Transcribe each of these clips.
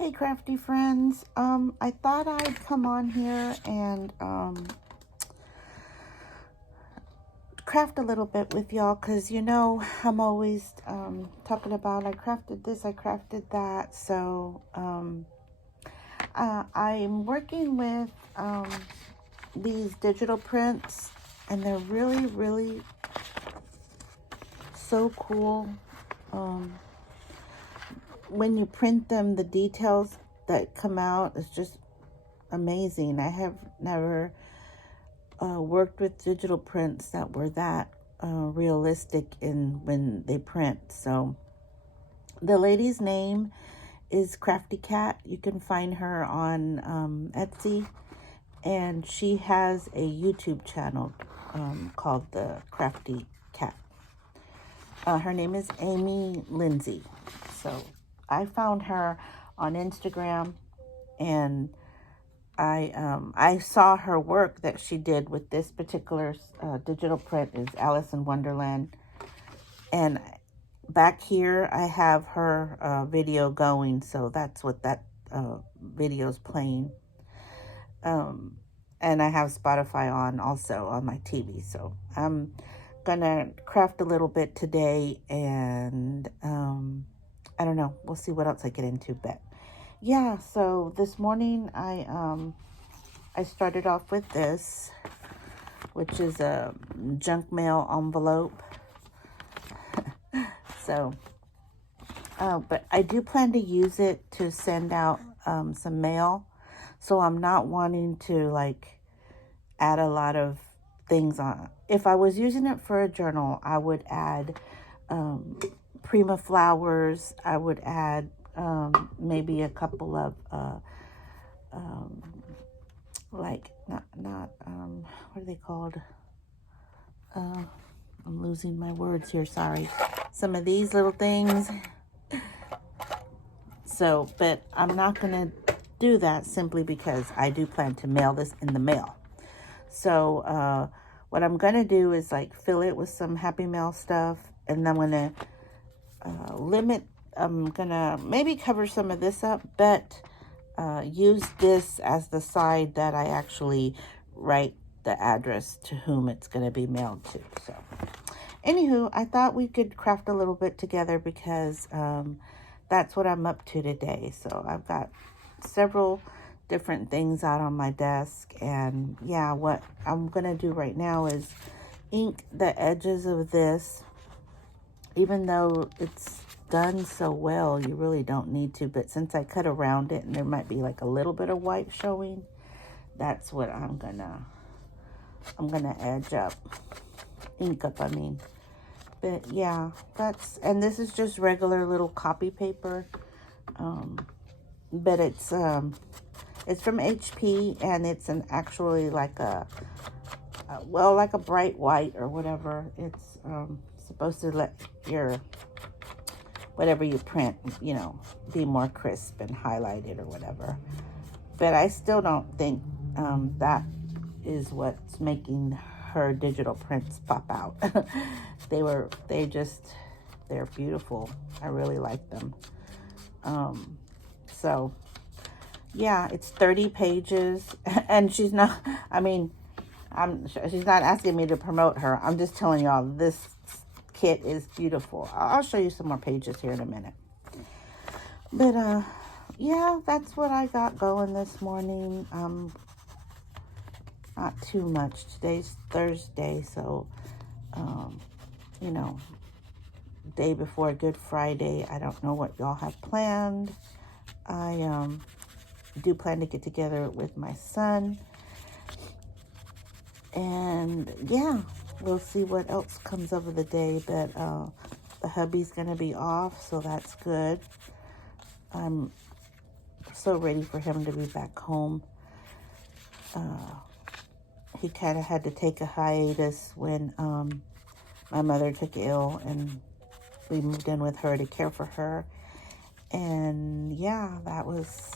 Hey crafty friends, I thought I'd come on here and craft a little bit with y'all, because you know I'm always talking about I crafted this, I crafted that. So I'm working with these digital prints, and they're really so cool. When you print them, the details that come out is just amazing. I have never worked with digital prints that were that realistic in when they print. So the lady's name is Crafty Cat. You can find her on Etsy, and she has a YouTube channel called the Crafty Cat. Her name is Amy Lindsay. So I found her on Instagram, and I saw her work that she did with this particular digital print is Alice in Wonderland. And back here I have her video going, so that's what that video is playing. And I have Spotify on also on my TV. So I'm gonna craft a little bit today, and I don't know, we'll see what else I get into. But yeah, so this morning I started off with this, which is a junk mail envelope. So but I do plan to use it to send out some mail, so I'm not wanting to like add a lot of things on. If I was using it for a journal, I would add Prima flowers. I would add maybe a couple of like not what are they called? I'm losing my words here, sorry. Some of these little things. So, but I'm not gonna do that simply because I do plan to mail this in the mail. So what I'm gonna do is like fill it with some Happy Mail stuff, and then I'm gonna I'm gonna maybe cover some of this up, but use this as the side that I actually write the address to whom it's gonna be mailed to. So anywho, I thought we could craft a little bit together because that's what I'm up to today. So I've got several different things out on my desk, and yeah, what I'm gonna do right now is ink the edges of this. Even though it's done so well, you really don't need to, but since I cut around it and there might be like a little bit of white showing, that's what I'm gonna edge up, ink up, I mean. But yeah, and this is just regular little copy paper, but it's from HP, and it's actually like like a bright white or whatever. It's supposed to let your whatever you print, you know, be more crisp and highlighted or whatever. But I still don't think that is what's making her digital prints pop out. They're beautiful. I really like them. So yeah, it's 30 pages, and she's not, I mean, she's not asking me to promote her. I'm just telling y'all this kit is beautiful. I'll show you some more pages here in a minute. But yeah, that's what I got going this morning. Not too much. Today's Thursday, so you know, day before Good Friday. I don't know what y'all have planned. I do plan to get together with my son, and yeah, we'll see what else comes over the day. But the hubby's gonna be off, so that's good. I'm so ready for him to be back home. He kind of had to take a hiatus when my mother took ill, and we moved in with her to care for her. And yeah, that was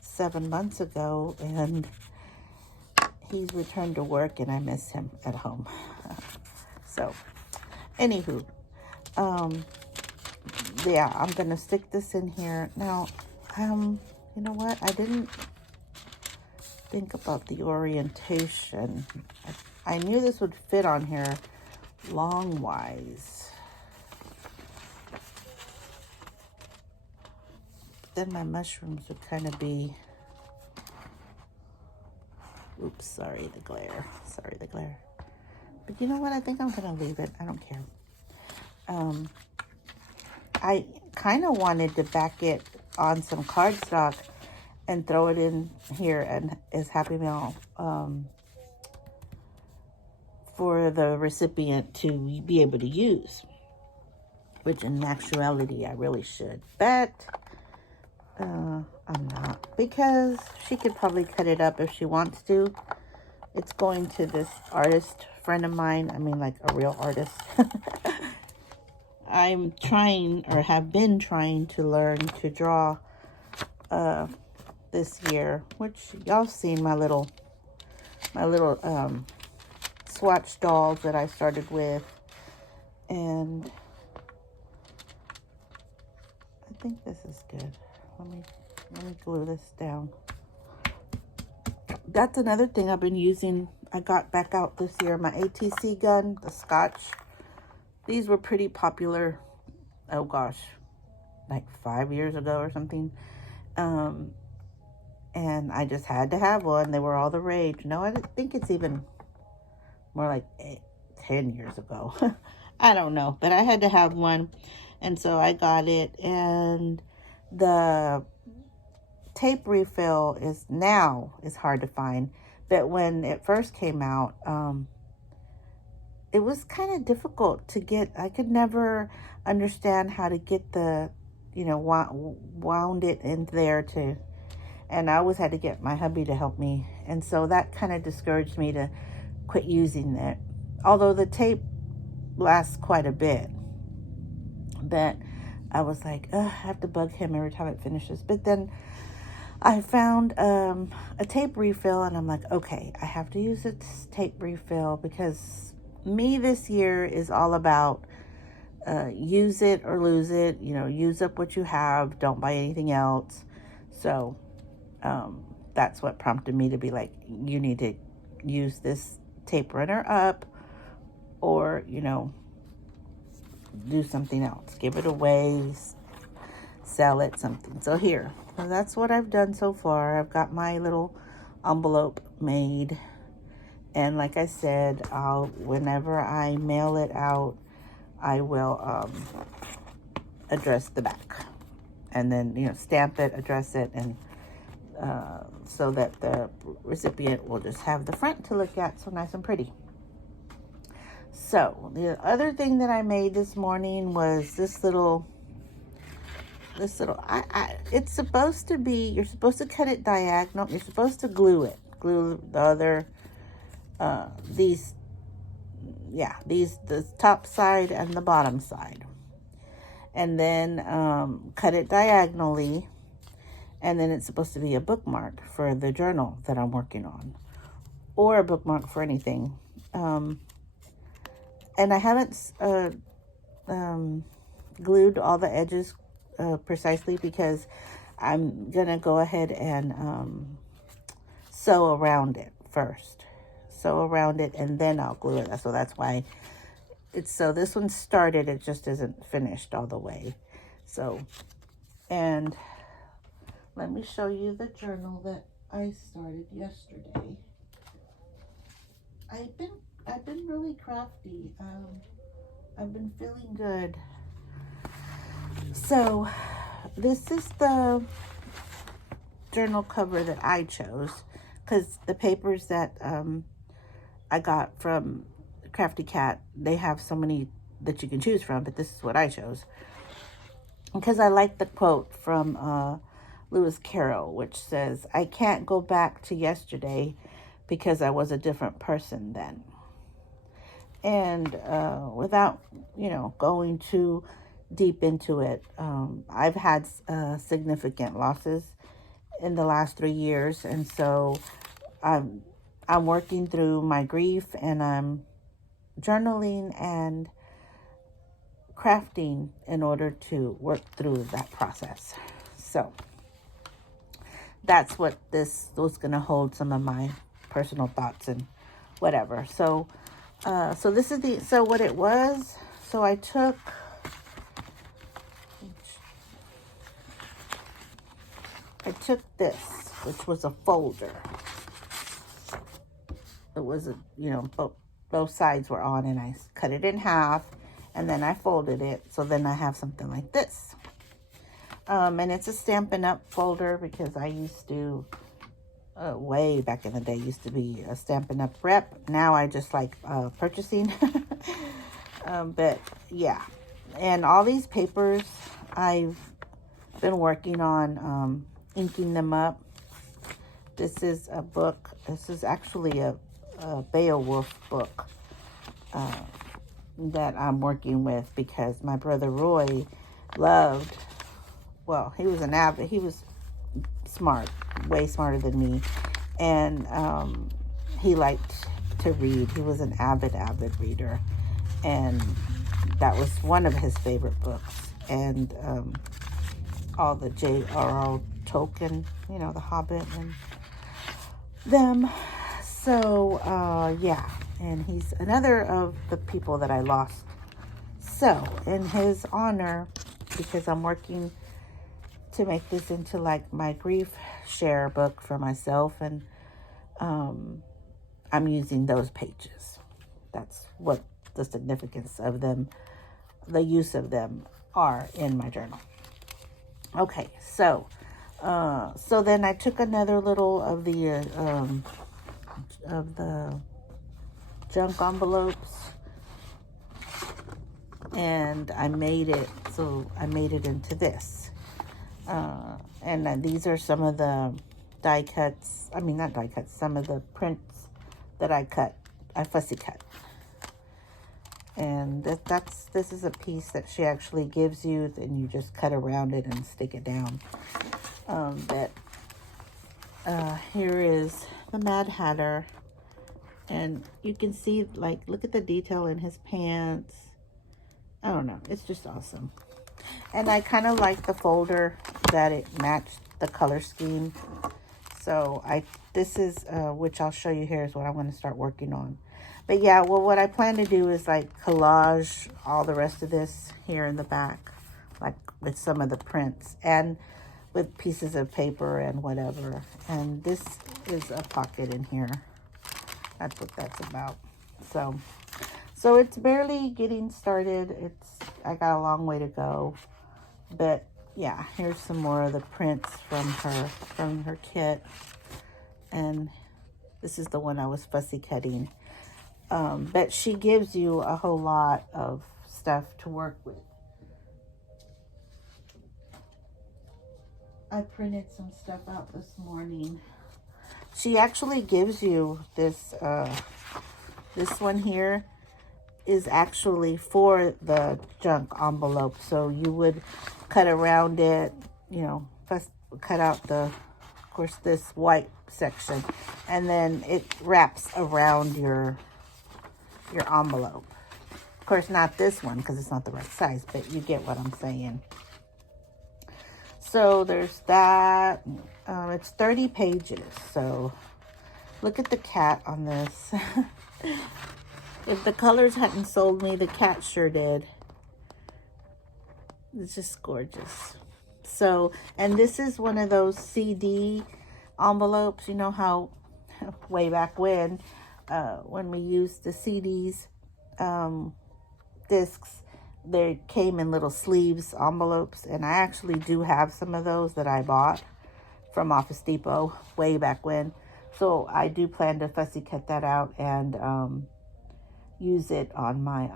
7 months ago, and he's returned to work, and I miss him at home. So anywho, yeah, I'm going to stick this in here. Now, you know what? I didn't think about the orientation. I knew this would fit on here long-wise. Then my mushrooms would kind of be... Oops, sorry, the glare. Sorry, the glare. But you know what? I think I'm going to leave it. I don't care. I kind of wanted to back it on some cardstock and throw it in here and as Happy Mail for the recipient to be able to use. Which in actuality, I really should. But I'm not. Because she could probably cut it up if she wants to. It's going to this artist friend of mine. I mean, like a real artist. I'm trying, or have been trying, to learn to draw this year, which y'all seen my little swatch dolls that I started with, and I think this is good. Let me glue this down. That's another thing I've been using. I got back out this year my ATC gun, the Scotch. These were pretty popular, oh gosh, like 5 years ago or something. And I just had to have one. They were all the rage. No, I think it's even more like 10 years ago. I don't know, but I had to have one. And so I got it. And the tape refill is hard to find. But when it first came out, it was kind of difficult to get. I could never understand how to get the, wound it in there to, and I always had to get my hubby to help me. And so that kind of discouraged me to quit using it. Although the tape lasts quite a bit. But I was like, I have to bug him every time it finishes. But then I found a tape refill, and I'm like, okay, I have to use this tape refill because me this year is all about use it or lose it. Use up what you have. Don't buy anything else. So that's what prompted me to be like, you need to use this tape runner up, or do something else. Give it away, sell it, something. So here, so that's what I've done so far. I've got my little envelope made. And like I said, whenever I mail it out, I will address the back. And then, stamp it, address it, and so that the recipient will just have the front to look at, so nice and pretty. So, the other thing that I made this morning was this little, it's supposed to be, you're supposed to cut it diagonal, you're supposed to glue the other, the top side and the bottom side. And then cut it diagonally, and then it's supposed to be a bookmark for the journal that I'm working on, or a bookmark for anything. And I haven't glued all the edges precisely because I'm gonna go ahead and sew around it first. Sew around it, and then I'll glue it. So that's why this one started, it just isn't finished all the way. So, and let me show you the journal that I started yesterday. I've been really crafty. I've been feeling good. So this is the journal cover that I chose, because the papers that I got from Crafty Cat, they have so many that you can choose from, but this is what I chose. Because I like the quote from Lewis Carroll, which says, "I can't go back to yesterday because I was a different person then." And without, going too deep into it, I've had significant losses in the last 3 years. And so I'm working through my grief, and I'm journaling and crafting in order to work through that process. So that's what this was going to hold, some of my personal thoughts and whatever. So this is what it was. So I took this, which was a folder. It was both sides were on, and I cut it in half, and then I folded it. So then I have something like this. And it's a Stampin' Up folder, because I used to, way back in the day, used to be a Stampin' Up rep. Now I just like purchasing. But yeah, and all these papers, I've been working on inking them up. This is a book. This is actually a Beowulf book that I'm working with, because my brother Roy loved, well, he was smart, way smarter than me, and he liked to read. He was an avid reader, and that was one of his favorite books. And all the J.R.R. Tolkien, The Hobbit and them. So yeah, and he's another of the people that I lost. So in his honor, because I'm working to make this into like my grief share book for myself, and I'm using those pages. That's what the significance of them, the use of them, are in my journal. Okay, so then I took another little of the junk envelopes, and I made it into this. And these are some of the some of the prints that I fussy cut. And this is a piece that she actually gives you, and you just cut around it and stick it down. Here is the Mad Hatter, and you can see, like, look at the detail in his pants. I don't know, it's just awesome. And I kind of like the folder that it matched the color scheme. So this is which I'll show you here, is what I'm going to start working on. But yeah, well, what I plan to do is like collage all the rest of this here in the back, like with some of the prints and with pieces of paper and whatever. And this is a pocket in here. That's what that's about. So it's barely getting started. I got a long way to go. But yeah, here's some more of the prints from her kit. And this is the one I was fussy cutting. But she gives you a whole lot of stuff to work with. I printed some stuff out this morning. She actually gives you this, this one here is actually for the junk envelope. So you would cut around it, first cut out of course, this white section, and then it wraps around your envelope. Of course, not this one, because it's not the right size, but you get what I'm saying. So there's that. It's 30 pages. So look at the cat on this. If the colors hadn't sold me, the cat sure did. It's just gorgeous. So, and this is one of those CD envelopes. You know how way back when we used the CDs, discs, they came in little sleeves envelopes, and I actually do have some of those that I bought from Office Depot way back when. So I do plan to fussy cut that out and use it on my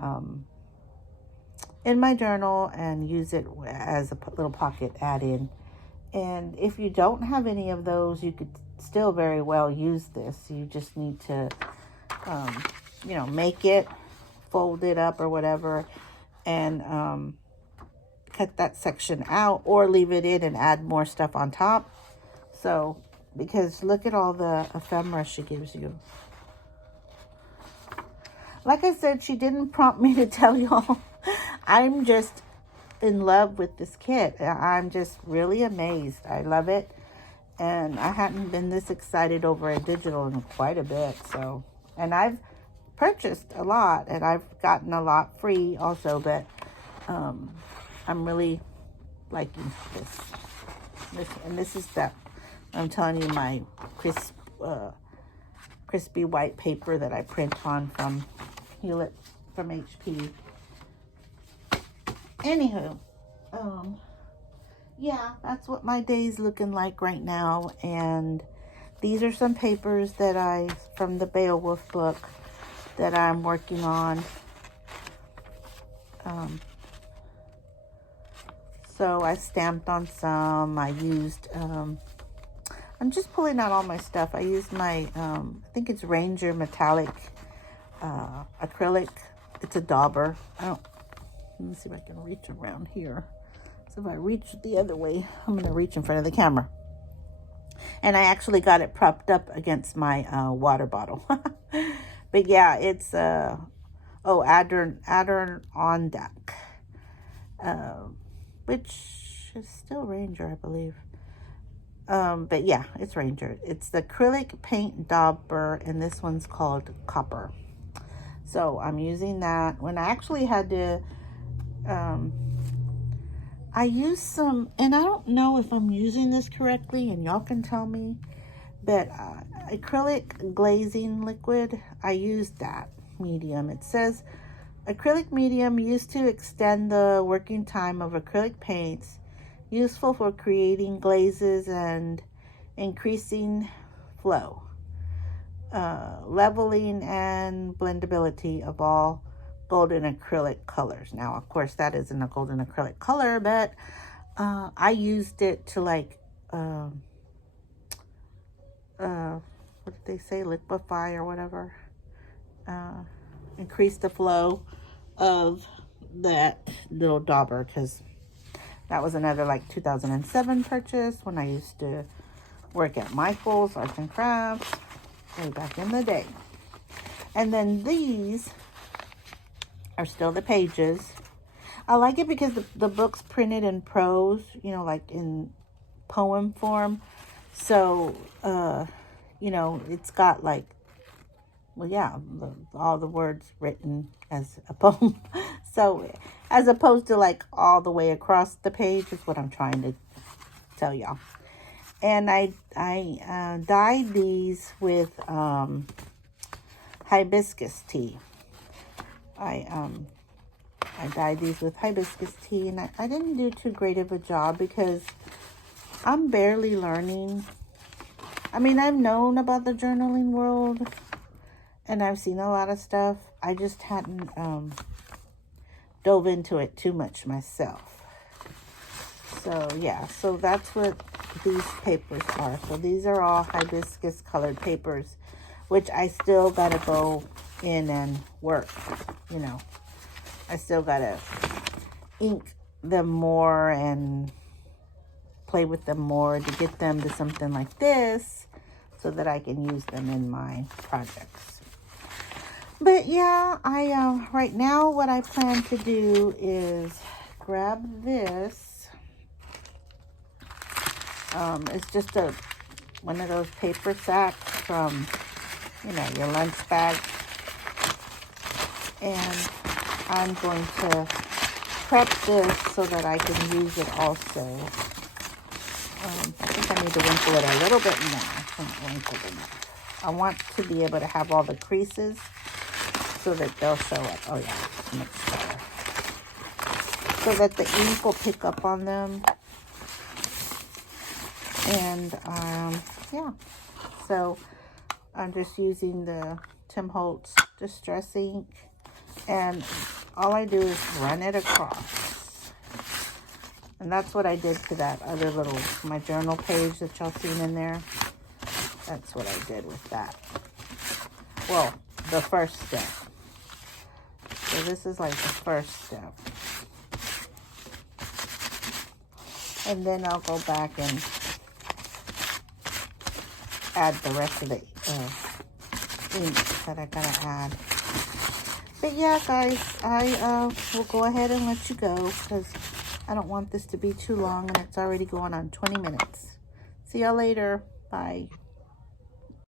in my journal, and use it as a little pocket add-in. And if you don't have any of those, you could still very well use this. You just need to make it, fold it up or whatever, and cut that section out, or leave it in and add more stuff on top. So, because look at all the ephemera she gives you. Like I said, she didn't prompt me to tell y'all. I'm just in love with this kit. I'm just really amazed. I love it. And I hadn't been this excited over a digital in quite a bit. So, and I've purchased a lot and I've gotten a lot free also, but I'm really liking this. And this is that, I'm telling you, my crispy white paper that I print on from Hewlett, from HP. Anywho, yeah, that's what my day's looking like right now. And these are some papers that from the Beowulf book that I'm working on. So I stamped on some. I used, I'm just pulling out all my stuff. I used my, I think it's Ranger Metallic acrylic. It's a dauber. Let me see if I can reach around here. So if I reach the other way, I'm going to reach in front of the camera. And I actually got it propped up against my water bottle. But yeah, it's, Adirondack. Which is still Ranger, I believe. But yeah, it's Ranger. It's the acrylic paint dauber, and this one's called Copper. So I'm using that. When I actually had to, I used some, and I don't know if I'm using this correctly, and y'all can tell me, but acrylic glazing liquid, I used that medium. It says acrylic medium used to extend the working time of acrylic paints, useful for creating glazes and increasing flow, leveling and blendability of all golden acrylic colors. Now, of course, that isn't a golden acrylic color, but I used it to what did they say? Liquefy or whatever. Increase the flow of that little dauber, because that was another 2007 purchase when I used to work at Michael's Arts and Crafts way back in the day. And then these are still the pages. I like it because the book's printed in prose, in poem form. So, it's got all the words written as a poem. So, as opposed to all the way across the page is what I'm trying to tell y'all. And I dyed these with hibiscus tea. I dyed these with hibiscus tea, and I didn't do too great of a job because I'm barely learning. I mean, I've known about the journaling world, and I've seen a lot of stuff. I just hadn't dove into it too much myself. So, yeah. So, that's what these papers are. So, these are all hibiscus colored papers, which I still got to go in and work, I still got to ink them more and play with them more to get them to something like this so that I can use them in my projects. But yeah, right now what I plan to do is grab this. It's just one of those paper sacks from, your lunch bag. And I'm going to prep this so that I can use it also. I think I need to wrinkle it a little bit more. I haven't wrinkled enough. I want to be able to have all the creases so that they'll show up. Oh yeah, it's much better. So that the ink will pick up on them. And yeah, so I'm just using the Tim Holtz Distress ink, and all I do is run it across. And that's what I did to that other my journal page that y'all seen in there. That's what I did with that. Well, the first step. So this is the first step. And then I'll go back and add the rest of the ink that I gotta add. But yeah, guys, I will go ahead and let you go because I don't want this to be too long, and it's already going on 20 minutes. See y'all later. Bye.